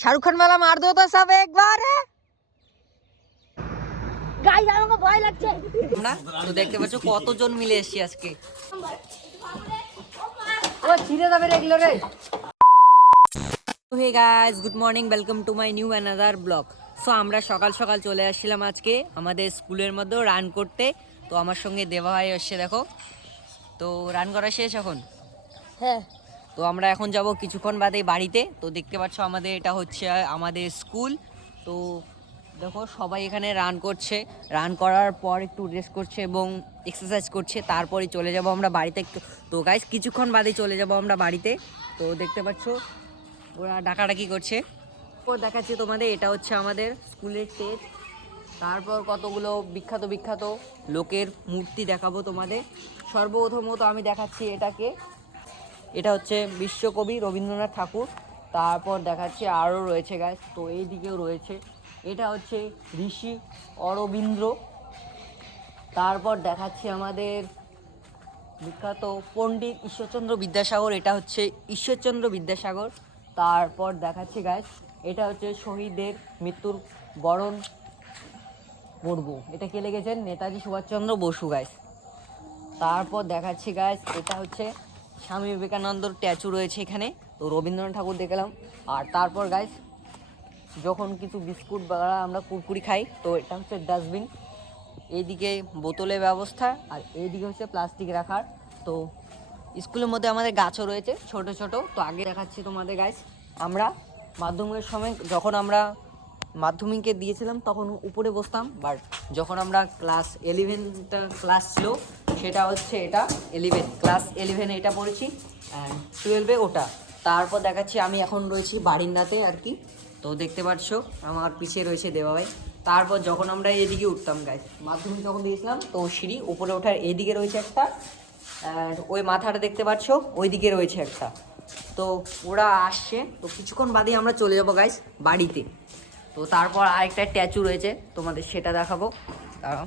शाहरुख खान वाला मार दो तो सब एक बार है গাইস আমাকে ভয় লাগছে আমরা তো দেখতে পাচ্ছ কতজন মিলে এসেছি আজকে ও ছিঁড়ে যাবে রে এগুলো রে hey guys good morning welcome to my new another vlog so আমরা সকাল সকাল চলে আসছিলাম আজকে আমাদের স্কুলের মধ্যেও রান করতে তো আমার সঙ্গে দেওয়া হয় এসছে দেখো তো রান করা শেষ এখন হ্যাঁ তো আমরা এখন যাব কিছুক্ষণ বাদে বাড়িতে। তো দেখতে পাচ্ছ আমাদের এটা হচ্ছে আমাদের স্কুল। তো দেখো সবাই এখানে রান করছে। রান করার পর একটু রেস্ট করছে এবং এক্সারসাইজ করছে। তারপরে চলে যাব আমরা বাড়িতে। তো গাইস কিছুক্ষণ বাদে চলে যাব আমরা বাড়িতে। তো দেখতে পাচ্ছ, ওরা ডাকাডাকি করছে। তো দেখাচ্ছি তোমাদের, এটা হচ্ছে আমাদের স্কুলের স্টেজ তারপর কতগুলো বিখ্যাত বিখ্যাত লোকের মূর্তি দেখাবো তোমাদের। সর্বপ্রথমত আমি দেখাচ্ছি এটাকে। এটা হচ্ছে বিশ্বকবি রবীন্দ্রনাথ ঠাকুর। তারপর দেখাচ্ছে আরও রয়েছে গাছ তো এই দিকেও রয়েছে। এটা হচ্ছে ঋষি অরবিন্দ্র। তারপর দেখাচ্ছি আমাদের বিখ্যাত পণ্ডিত ঈশ্বরচন্দ্র বিদ্যাসাগর। এটা হচ্ছে ঈশ্বরচন্দ্র বিদ্যাসাগর। তারপর দেখাচ্ছি গাছ এটা হচ্ছে শহীদের মৃত্যুর বরণ পর্ব। এটা কে লেগেছেন নেতাজি সুভাষচন্দ্র বসু গাছ তারপর দেখাচ্ছি গাছ এটা হচ্ছে স্বামী বিবেকানন্দর স্ট্যাচু রয়েছে এখানে। তো রবীন্দ্রনাথ ঠাকুর দেখলাম। আর তারপর গাইস যখন কিছু বিস্কুট বা আমরা কুরকুরি খাই, তো এটা হচ্ছে ডাস্টবিন এইদিকে বোতলের ব্যবস্থা, আর এইদিকে হচ্ছে প্লাস্টিক রাখার। তো স্কুলের মধ্যে আমাদের গাছও রয়েছে, ছোট ছোট। তো আগে দেখাচ্ছি তোমাদের গাছ আমরা মাধ্যমিকের সময় যখন আমরা মাধ্যমিকে দিয়েছিলাম, তখন উপরে বসতাম। বাট যখন আমরা ক্লাস ইলেভেনটা ক্লাস ছিল সেটা হচ্ছে এটা ইলেভেন ক্লাস ইলেভেনে এটা পড়েছি অ্যান্ড টুয়েলভে ওটা। তারপর দেখাচ্ছি, আমি এখন রয়েছি বারিন্দাতে আর কি। তো দেখতে পাচ্ছ, আমার পিছিয়ে রয়েছে দেবাভাই তারপর যখন আমরা এদিকে উঠতাম গাইজ মাধ্যমিক যখন দিয়েছিলাম, তো সিঁড়ি উপরে ওঠার এদিকে রয়েছে একটা অ্যান্ড ওই মাথাটা দেখতে পাচ্ছ, ওইদিকে রয়েছে একটা। তো ওরা আসছে, তো কিছুক্ষণ বাদেই আমরা চলে যাব গাইজ বাড়িতে। তো তারপর আরেকটা স্ট্যাচু রয়েছে, তোমাদের সেটা দেখাবো। দাঁড়াও।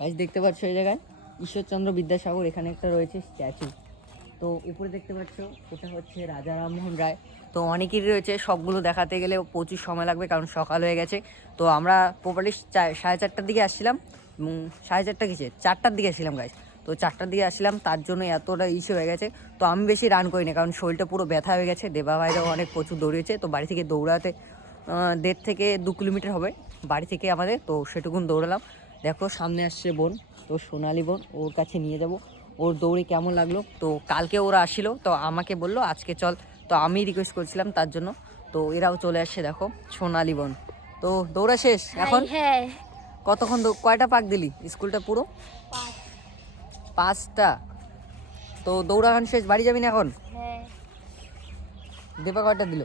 গাইজ দেখতে পাচ্ছ এই জায়গায়? ঈশ্বরচন্দ্র বিদ্যাসাগর, এখানে একটা রয়েছে স্ট্যাচু তো উপরে দেখতে পাচ্ছ, এটা হচ্ছে রাজা রামমোহন রায়। তো অনেকেরই রয়েছে সবগুলো দেখাতে গেলে প্রচুর সময় লাগবে, কারণ সকাল হয়ে গেছে। তো আমরা প্রপারলি সাড়ে চারটার দিকে আসছিলাম, এবং সাড়ে চারটা কিসে চারটার দিকে আসছিলাম গাইজ তো চারটার দিকে আসছিলাম, তার জন্য এতটা ইস্যু হয়ে গেছে। তো আমি বেশি রান করি না কারণ শরীরটা পুরো ব্যথা হয়ে গেছে। দেবা ভাইরাও অনেক প্রচুর দৌড়িয়েছে, তো বাড়ি থেকে দৌড়াতে দেড় থেকে দু কিলোমিটার হবে বাড়ি থেকে আমাদের। তো সেটুকুন দৌড়ালাম। দেখো সামনে আসছে বোন তো সোনালি বোন ওর কাছে নিয়ে যাব। ওর দৌড়ে কেমন লাগল? তো কালকে ওরা আসছিল তো আমাকে বলল আজকে চল। তো আমি রিকোয়েস্ট করছিলাম তার জন্য। তো এরাও চলে আসছে দেখো সোনালি বোন। তো দৌড়া শেষ এখন? হ্যাঁ। কতক্ষণ কয়টা পাক দিলি স্কুলটা পুরো? পাঁচটা। তো দৌড়া এখন শেষ বাড়ি যাবি না এখন? হ্যাঁ। দেবা কয়টা দিল?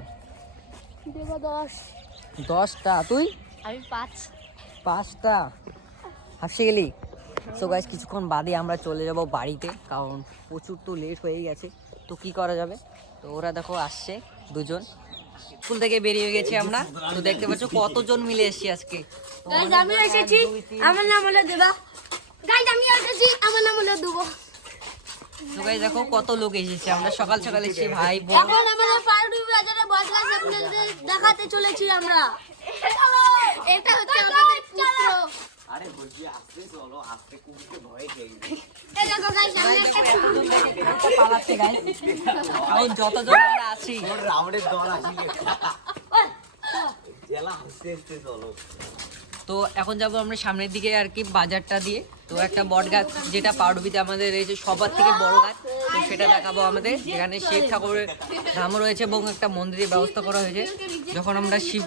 দশটা। তুই? আমি পাঁচ। পাঁচটা। হাসে গেলি? সো গাইজ কিছুক্ষণ বাদে আমরা চলে যাব বাড়িতে কারণ প্রচুর তো লেট হয়ে গেছে। তো কি করা যাবে? তো ওরা দেখো আসছে দুজন। স্কুল থেকে বেরিয়ে গেছি আমরা। তো দেখতে পাচ্ছ কতজন মিলে এসেছি আজকে। আমি এসেছি। আমার নাম হলো দেবা। গাইজ আমি এসেছি। আমার নাম হলো দুবো তো গাইজ দেখো কত লোক এসেছে। আমরা সকাল সকাল এসেছি ভাই বোন। এখন পাউডি বাজারে আপনাদের দেখাতে চলেছি আমরা। এটা হচ্ছে আমাদের পুত্র। আরে বলছি আসতে চলো আসতে কুকুরকে ভয়ে খেয়ে এই দেখো আমি আমরা আছি। রাউন্ডের দল জেলা হাসতে হাসতে চলো। তো এখন যাব আমরা সামনের দিকে আর কি বাজারটা দিয়ে। তো একটা বট গাছ যেটা পাউডবিতে আমাদের রয়েছে সবার থেকে বড় গাছ। তো সেটা দেখাবো আমাদের। এখানে শিব ঠাকুরের ধামও রয়েছে এবং একটা মন্দিরের ব্যবস্থা করা হয়েছে। যখন আমরা শিব,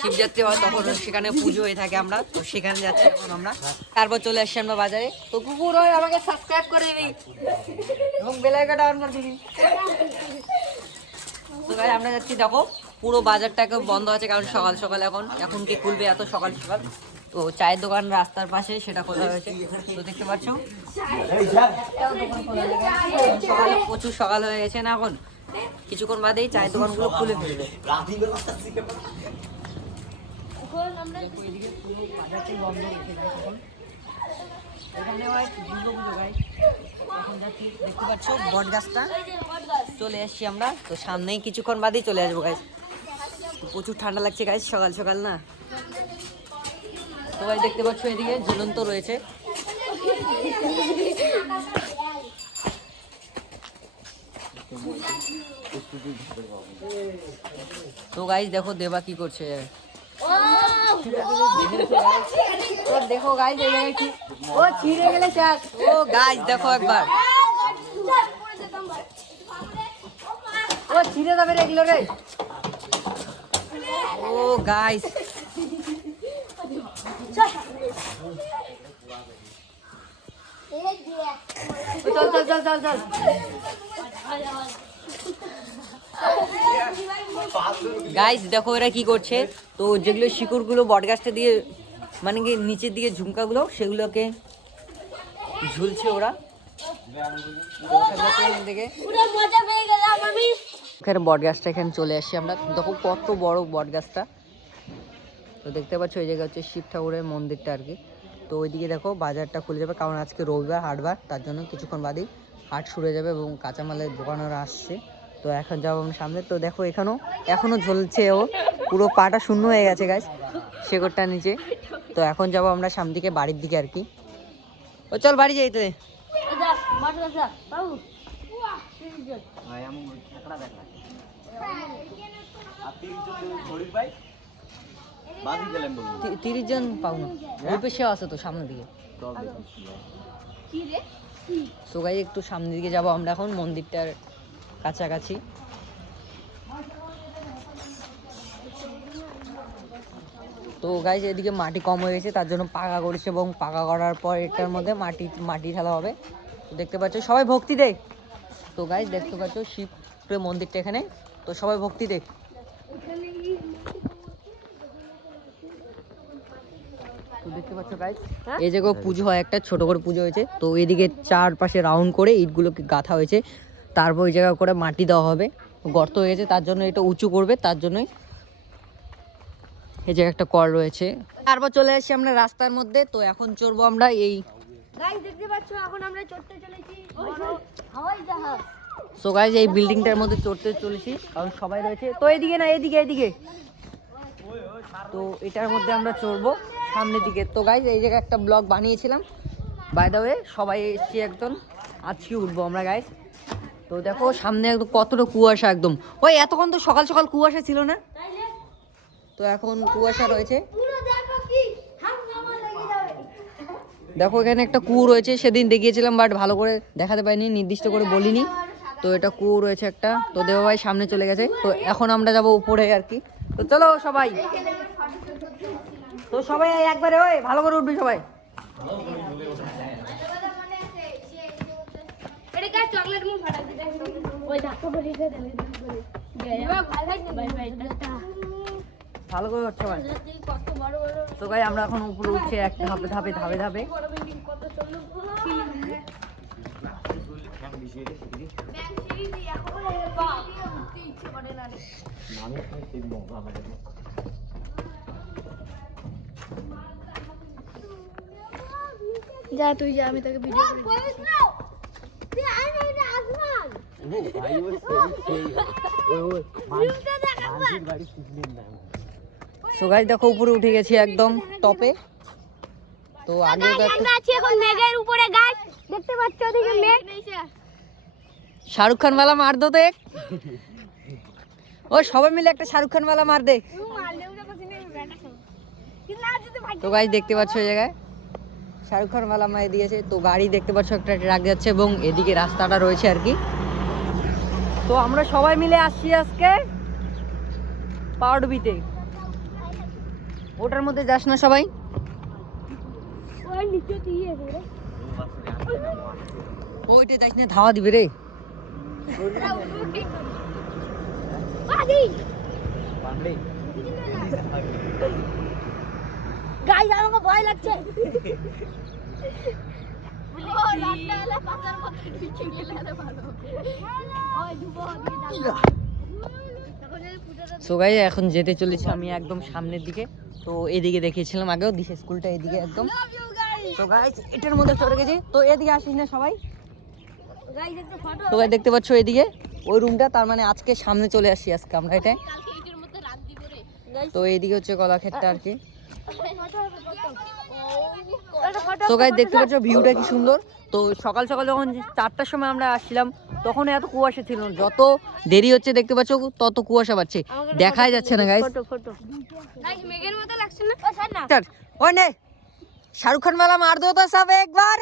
শিবযাত্রী হয়, তখন সেখানে পুজো হয়ে থাকে আমরা। তো সেখানে যাচ্ছি এখন আমরা। তারপর চলে আসছি আমরা বাজারে। তো কুকুর হয়, আমাকে সাবস্ক্রাইব করে দিবি। এবং বেলাইকাটা অন করে দিবি। তো আমরা যাচ্ছি, দেখো, পুরো বাজারটাকে বন্ধ আছে কারণ সকাল সকাল এখন। এখন কি খুলবে এত সকাল সকাল? তো চায়ের দোকান রাস্তার পাশে, সেটা খোলা হয়েছে? তো দেখতে পাচ্ছ? সকালে প্রচুর সকাল হয়ে গেছে না এখন? কিছুক্ষণ বাদেই চায়ের দোকানগুলো খুলে ফেলবে। গাছ চলে আসছি আমরা। তো সামনেই কিছুক্ষণ বাদেই চলে আসব গাইজ প্রচুর ঠান্ডা লাগছে গাইজ সকাল সকাল না? সবাই দেখতে পাচ্ছ এদিকে ঝুলন্ত রয়েছে। তো গাইজ দেখো দেবা কি করছে। ও! দেখো গাইজ ও ছিঁড়ে গেলে চাক। ও গাইজ দেখো একবার। ও ছিঁড়ে যাবে রে এগুলো রে ও গাইস চল চল চল চল চল। গাইস দেখো এরা কি করছে? তো যেগুলো শিকড়গুলো বটগাছটা দিয়ে মানে কি নিচের দিকে ঝুমকাগুলো সেগুলোকে ঝুলছে ওরা। এখানে বট গাছটা এখানে চলে আসি আমরা। দেখো কত বড় বট গাছটা তো দেখতে পাচ্ছ ওই জায়গা হচ্ছে শিব ঠাকুরের মন্দিরটা আর কি। তো ওইদিকে দেখো বাজারটা খুলে যাবে, কারণ আজকে রবিবার, হাটবার, তার জন্য কিছুক্ষণ বাদেই হাট শুরু যাবে এবং কাঁচামালের দোকানেরা আসছে। তো এখন যাব আমি সামনে। তো দেখো এখানেও এখনও ঝলছে ও। পুরো পাটা শূন্য হয়ে গেছে গাছ শেকড়টা নিচে। তো এখন যাব আমরা সামনে দিকে, বাড়ির দিকে আর কি। ও চল বাড়ি যাইতে যা মাঠে যা বাবু ভাই? তিরিশ জন পাও না ওই পেশে আছে তো সামনের দিকে। সো গাইজ একটু সামনের দিকে যাব আমরা এখন মন্দিরটার কাছাকাছি। তো গাইজ এদিকে মাটি কম হয়ে গেছে তার জন্য পাকা করেছে এবং পাকা করার পর এটার মধ্যে মাটি মাটি ঢালা হবে। দেখতে পাচ্ছ সবাই ভক্তি দেখ তো গাইজ দেখতে পাচ্ছ শিবের মন্দিরটা এখানে। তো সবাই ভক্তি দেখ দেখতে পাচ্ছ গাইজ এই জায়গায় পুজো হয় একটা ছোট করে পুজো হয়েছে। তো এদিকে চারপাশে রাউন্ড করে ইটগুলোকে গাঁথা হয়েছে। তারপর ওই জায়গা করে মাটি দেওয়া হবে। গর্ত হয়ে গেছে তার জন্য এটা উঁচু করবে তার জন্যই এই জায়গায় একটা কর রয়েছে। তারপর চলে আসছি আমরা রাস্তার মধ্যে তো এখন চড়বো আমরা এই দেখতে পাচ্ছ এখন আমরা চড়তে চলেছি বড় হাওয়াই জাহাজ। সো গাইজ এই বিল্ডিংটার মধ্যে চড়তে চলেছি কারণ সবাই রয়েছে। তো এদিকে না এদিকে এদিকে। তো এটার মধ্যে আমরা চড়বো। সামনের দিকে। তো গাইজ এই জায়গায় একটা ব্লগ বানিয়েছিলাম। বাই দ্য ওয়ে সবাই এসছি একদম। আজকে উঠবো আমরা গাইজ তো দেখো, সামনে একদম কতটা কুয়াশা একদম। ওই, এতক্ষণ তো সকাল সকাল কুয়াশা ছিল না? তো এখন কুয়াশা রয়েছে। দেখো, এখানে একটা কুয়ো রয়েছে। সেদিন দেখিয়েছিলাম বাট ভালো করে দেখাতে পারিনি, নির্দিষ্ট করে বলিনি। তো এটা কুয়ো রয়েছে একটা। তো দেবা ভাই সামনে চলে গেছে। তো এখন আমরা যাব উপরে আর কি। তো চলো সবাই। তো সবাই একবারে ওই ভালো করে উঠবি সবাই। ভালো করে উঠ সবাই। কত বড় বড় তো ভাই আমরা এখন উপরে উঠছি এক ধাপে ধাপে ধাপে ধাপে। যা তুই যা আমি তোকে ভিডিও করে সো গাইজ দেখো উপরে উঠে গেছি একদম টপে তো আগে তো একটা আমরা আছি এখন মেঘের উপরে গাছ দেখতে পাচ্ছ ওদিকে মেঘ শাহরুখ খান वाला মার দো দেখ ও সবাই মিলে একটা শাহরুখ খান वाला মার দে তো গাইজ দেখতে পাচ্ছ এই জায়গায় শাহরুখ খান वाला মার দিয়েছে। তো গাড়ি দেখতে পাচ্ছ একটা ট্রাক যাচ্ছে এবং এদিকে রাস্তাটা রয়েছে আর কি। তো আমরা সবাই মিলে আসছি আজকে পাউডবিতে ওটার মধ্যে যাস না সবাই। ওইটা যাস না ধাওয়া দিবে রে। গাইস আমাকে ভয় লাগছে। সো গাই এখন যেতে চলেছি আমি একদম সামনের দিকে। তো এদিকে দেখিয়েছিলাম আগেও দিশে স্কুলটা এদিকে একদম। তো গাইজ এটার মধ্যে চলে গেছি। তো এদিকে আসিস না সবাই? তো গাই দেখতে পাচ্ছ এদিকে? ওই রুমটা তার মানে আজকে সামনে চলে আসি আজকে আমরা এটা তো এইদিকে হচ্ছে কলাক্ষেতটা আর কি। তো গাই দেখতে পাচ্ছ ভিউটা কি সুন্দর। তো সকাল সকাল যখন চারটার সময় আমরা আসছিলাম তখন এত কুয়াশা ছিল। যত দেরি হচ্ছে দেখতে পাচ্ছ তত কুয়াশা পাচ্ছে দেখাই যাচ্ছে না গাইস ওই নে শাহরুখ খান মেলা মার দো তো সব একবার।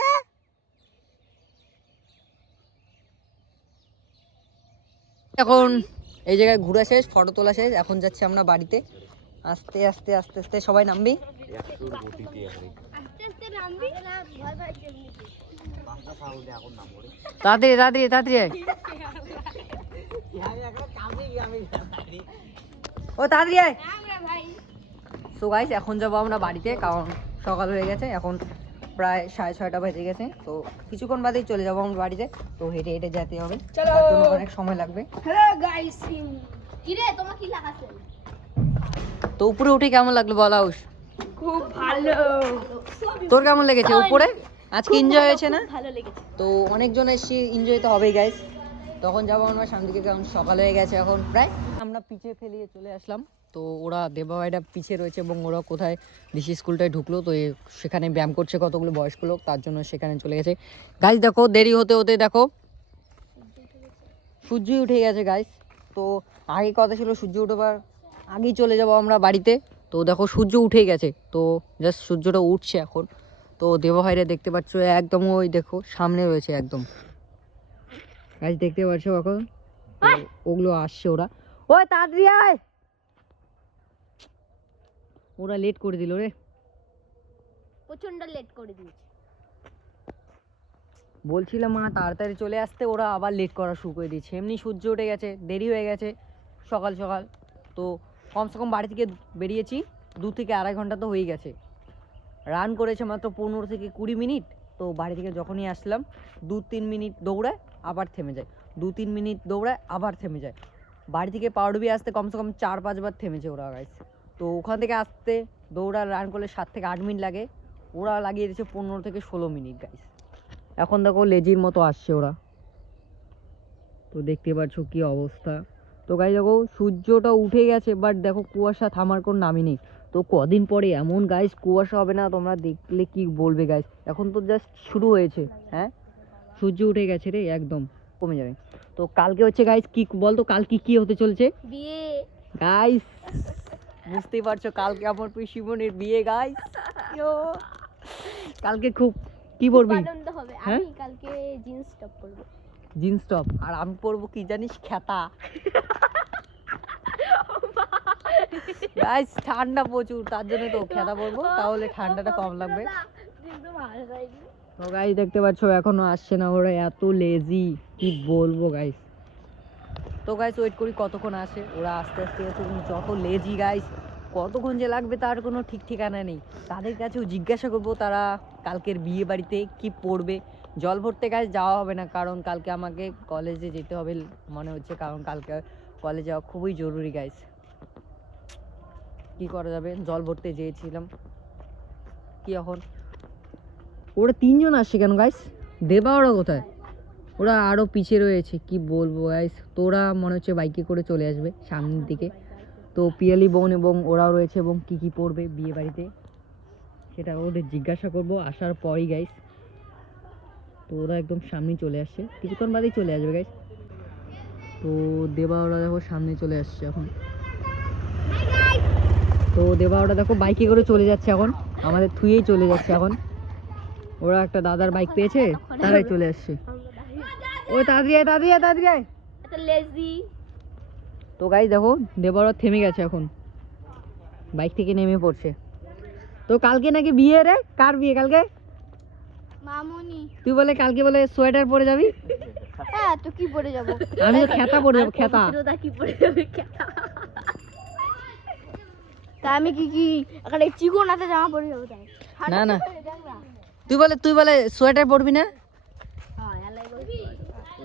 এখন এই জায়গায় ঘুরা শেষ ফটো তোলা শেষ। এখন যাচ্ছি আমরা বাড়িতে। আস্তে আস্তে আস্তে আস্তে সবাই নামবি? তাড়াতাড়ি তাড়াতাড়ি তাড়াতাড়ি ও তাড়াতাড়ি আয়। সো গাইস এখন যাব আমরা বাড়িতে কারণ সকাল হয়ে গেছে এখন প্রায় সাড়ে ছয়টা বেজে গেছে। তো কিছুক্ষণ বাদেই চলে যাব আমরা বাড়িতে তো হেঁটে হেঁটে যেতে হবে। তার জন্য অনেক সময় লাগবে। হ্যালো গাইস কি রে তোমার কি লাগাছে তো উপরে উঠে কেমন লাগল বল আউস খুব ভালো। তোর কেমন লেগেছে উপরে? আজকে এনজয় হয়েছে না? ভালো লেগেছে। তো অনেকজন এসছি এনজয় তো হবেই গাইস তখন যাব আমরা সামনে দিকে কারণ সকাল হয়ে গেছে এখন প্রায়। আমরা পিছে ফেলিয়ে চলে আসলাম। তো ওরা দেবাবাইটা পিছে রয়েছে এবং ওরা কোথায় দেশি স্কুলটায় ঢুকলো তো সেখানে ব্যায়াম করছে কতগুলো বয়স্ক লোক তার জন্য সেখানে চলে গেছে। গাইস দেখো দেরি হতে হতে দেখো সূর্যই উঠে গেছে গাইস তো আগে কথা ছিল সূর্য উঠবার আগেই চলে যাব আমরা বাড়িতে। তো দেখো সূর্য উঠে গেছে। তো জাস্ট সূর্যটা উঠছে এখন। তো দেবভাইরা দেখতে পাচ্ছ একদম ওই দেখো সামনে রয়েছে একদম। গাছ দেখতে পাচ্ছ এখন? ওগুলো আসছে ওরা। ওই তাড়াতাড়ি আয়! ওরা লেট করে দিল রে। প্রচণ্ড লেট করে দিয়েছে। বলছিলাম মা তাড়াতাড়ি চলে আসতে। ওরা আবার লেট করা শুরু করে দিয়েছে। এমনি সূর্য উঠে গেছে দেরি হয়ে গেছে সকাল সকাল। তো কমসে কম বাড়ি থেকে বেরিয়েছি, দু থেকে আড়াই ঘণ্টা তো হয়ে গেছে। রান করেছে মাত্র পনেরো থেকে কুড়ি মিনিট, তো বাড়ি থেকে যখনই আসলাম, দু তিন মিনিট দৌড়ায় আবার থেমে যায়। দু তিন মিনিট দৌড়ায় আবার থেমে যায়। বাড়ি থেকে পাউডুবি আসতে কমসে কম চার পাঁচবার থেমেছে ওরা গাইস তো ওখান থেকে আসতে দৌড়া রান করলে সাত থেকে আট মিনিট লাগে। ওরা লাগিয়ে দিয়েছে পনেরো থেকে ষোলো মিনিট গাইস এখন দেখো লেজির মতো আসছে ওরা। তো দেখতে পাচ্ছ কি অবস্থা। তো গাই দেখো সূর্যটা উঠে গেছে বাট দেখো কুয়াশা থামার কোনো নামই নেই। তো কদিন পরে এমন গাইস কুয়াশা হবে না তোমরা দেখলে কি বলবে গাইস এখন তো জাস্ট শুরু হয়েছে হ্যাঁ? সূর্য উঠে গেছে রে একদম। কমে যাবে। তো কালকে হচ্ছে গাইস কি বলতো কাল কি কি হতে চলছে? বিয়ে। গাইস বুঝতেই পারছ কালকে আমার পিসিমনির বিয়ে গাইস কালকে খুব কি পরবি আনন্দ হবে। হ্যাঁ? আমি কালকে জিন্স টপ করব জিন্স টপ। আর আমি পরবো কি জানিস, খেতা। গাইস ঠান্ডা প্রচুর, তার জন্য তো খেতা পরবো, তাহলে ঠান্ডাটা কম লাগবে। তো গাইস দেখতে পাচ্ছ, এখনও আসছে না, ওরা এত লেজি কি বলব গাইস তো গাইস ওয়েট করি কতক্ষণ আসে, ওরা আস্তে আস্তে আসে যত লেজি গাইস কতক্ষণ যে লাগবে তার কোনো ঠিক ঠিকানা নেই। তাদের কাছেও জিজ্ঞাসা করব তারা কালকের বিয়ে বাড়িতে কি পড়বে জল ভরতে গাছ যাওয়া হবে না, কারণ কালকে আমাকে কলেজে যেতে হবে মনে হচ্ছে, কারণ কালকে কলেজে যাওয়া খুবই জরুরি গাইস কি করা যাবে? জল ভরতে যেয়েছিলাম। কি এখন? ওরা তিনজন আসছে কেন গাইস দেবা ওরা কোথায়? ওরা আরও পিছিয়ে রয়েছে, কি বলব গাইস তোরা মনে হচ্ছে বাইকে করে চলে আসবে সামনের দিকে। তো পিয়ালি বোন এবং ওরাও রয়েছে এবং কি কি পড়বে বিয়ে বাড়িতে সেটা ওদের জিজ্ঞাসা করব, আসার পরই গাইস তো ওরা একদম সামনেই চলে আসছে কিছুক্ষণ বাদেই চলে আসবে গাইস তো দেবা ওরা দেখো সামনে চলে আসছে এখন। তো দেবা ওরা দেখো বাইকে করে চলে যাচ্ছে এখন। আমাদের থুয়েই চলে যাচ্ছে এখন। ওরা একটা দাদার বাইক পেয়েছে তারাই চলে আসছে। ওই তাড়াতাড়ি আয় তাড়াতাড়ি আয় তাড়াতাড়ি আয়। তো গাই দেখো দেবরা থেমে গেছে এখন। বাইক থেকে নেমে পড়ছে। তো কালকে নাকি বিয়ে রে? কার বিয়ে কালকে? মামুনি। তুই বলে কালকে বলে সোয়েটার পরে যাবি? হ্যাঁ তো কি পরে যাব? আমি তো খেতা পরে যাব খেতা। কি পরে যাবে খেতা। তা আমি কি কি এখানে চিকন হাতে জামা পরে যাব তাই? না না। তুই বলে তুই বলে সোয়েটার পরবি না?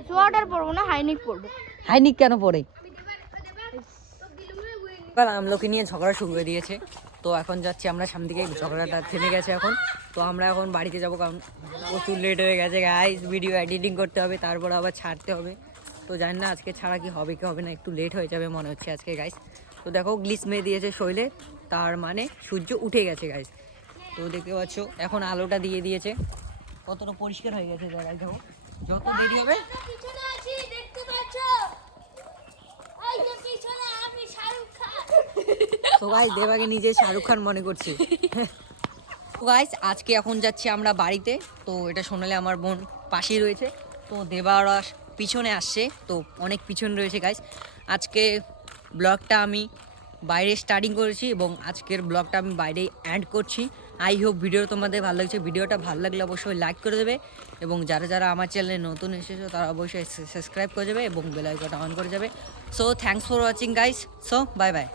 সোয়াটার। পরবো না হাইনিক পরবো। হাইনিক কেন পরে? আমলোকে নিয়ে ঝগড়া শুরু করে দিয়েছে। তো এখন যাচ্ছি আমরা সামনে দিকে, ঝগড়াটা থেমে গেছে এখন। তো আমরা এখন বাড়িতে যাব কারণ প্রচুর লেট হয়ে গেছে গাইস ভিডিও এডিটিং করতে হবে, তারপর আবার ছাড়তে হবে। তো জানি না আজকে ছাড়া কি হবে কি হবে না, একটু লেট হয়ে যাবে মনে হচ্ছে আজকে গাইস তো দেখো গ্লিসমে দিয়েছে শৈলে, তার মানে সূর্য উঠে গেছে গাইস তো দেখতে পাচ্ছ, এখন আলোটা দিয়ে দিয়েছে। কতটা পরিষ্কার হয়ে গেছে জায়গায় দেখো। যত দেরি হবে পিছনে আছি দেখতে পাচ্ছ এই যে পিছনে আমি শাহরুখ খান তো গাইস দেবাকে নিজে শাহরুখ খান মনে করছে। তো গাইস আজকে এখন যাচ্ছি আমরা বাড়িতে। তো এটা শোনালে আমার বোন পাশেই রয়েছে। তো দেবা ওরা পিছনে আসছে। তো অনেক পিছনে রয়েছে গাইস আজকে ব্লগটা আমি বাইরে স্টার্টিং করেছি এবং আজকের ব্লগটা আমি বাইরেই অ্যাড করছি। আই হোপ ভিডিও তোমাদের ভালো লাগছে। ভিডিওটা ভালো লাগলে অবশ্যই লাইক করে দেবে এবং যারা যারা আমার চ্যানেলে নতুন এসেছ, তারা অবশ্যই সাবস্ক্রাইব করে যাবে এবং বেল আইকনটা অন করে যাবে so thanks for watching guys so bye bye